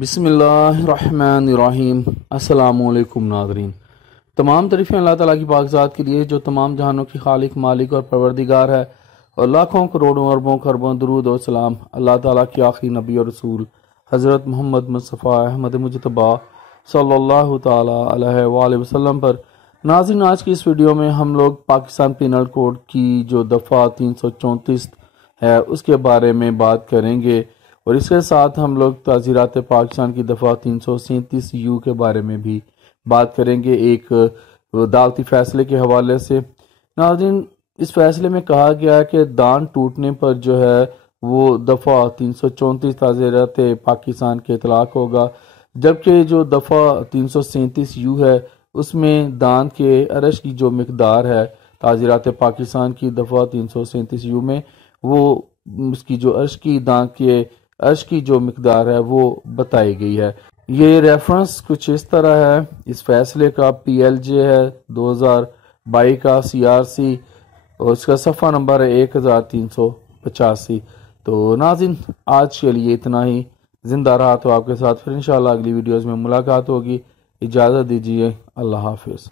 بسم اللہ الرحمن الرحیم۔ السلام علیکم ناظرین، تمام تعریفیں اللہ تعالیٰ کی پاک ذات کے لیے جو تمام جہانوں کی خالق، مالک اور پروردگار ہے، اور لاکھوں کروڑوں اربوں خربوں درود و سلام اللہ تعالیٰ کی آخری نبی اور رسول حضرت محمد مصطفیٰ احمد مجتبیٰ صلی اللہ تعالیٰ علیہ وآلہ وسلم پر۔ ناظرین، آج کی اس ویڈیو میں ہم لوگ پاکستان پینل کوڈ کی جو دفعہ 334 ہے اس کے بارے میں بات کریں گے، اور اس کے ساتھ ہم لوگ تعزیرات پاکستان کی دفعہ 337 یو کے بارے میں بھی بات کریں گے ایک عدالتی فیصلے کے حوالے سے۔ ناظرین، اس فیصلے میں کہا گیا ہے کہ دان ٹوٹنے پر جو ہے وہ دفعہ 334 تعزیرات پاکستان کے اطلاق ہوگا، جبکہ جو دفعہ 337 یو ہے اس میں دان کے عرش کی جو مقدار ہے تعزیرات پاکستان کی دفعہ 337 یو میں، وہ اس کی جو عرش کی جو مقدار ہے وہ بتائی گئی ہے۔ یہ ریفرنس کچھ اس طرح ہے، اس فیصلے کا PLJ ہے 2022 کا CRC، اور اس کا صفحہ نمبر ہے 1385۔ تو ناظرین، آج کے لیے اتنا ہی۔ زندہ رہا تو آپ کے ساتھ پھر انشاءاللہ اگلی ویڈیوز میں ملاقات ہوگی۔ اجازت دیجیے، اللہ حافظ۔